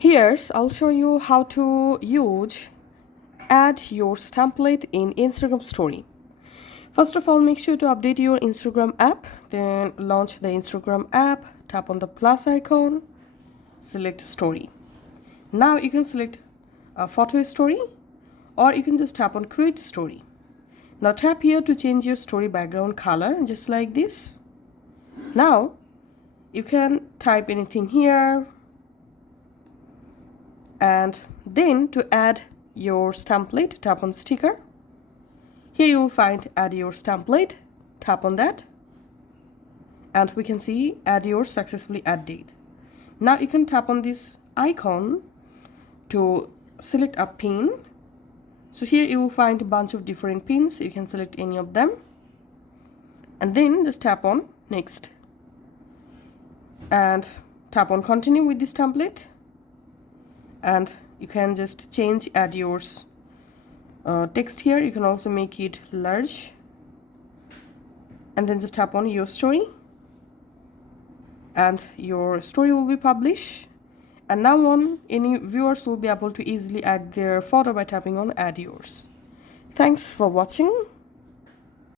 Here's I'll show you how to use add your template in Instagram story. First of all, make sure to update your Instagram app, then launch the Instagram app, tap on the plus icon, select story. Now you can select a photo story or you can just tap on create story. Now tap here to change your story background color just like this. Now you can type anything here, and then to add your template, tap on sticker. Here you will find add your template, tap on that, and we can see add your successfully added. Now you can tap on this icon to select a pin. So here you will find a bunch of different pins. You can select any of them and then just tap on next and tap on continue with this template, and you can just change add yours text here. You can also make it large and then just tap on your story and your story will be published, and now on any viewers will be able to easily add their photo by tapping on add yours. Thanks for watching.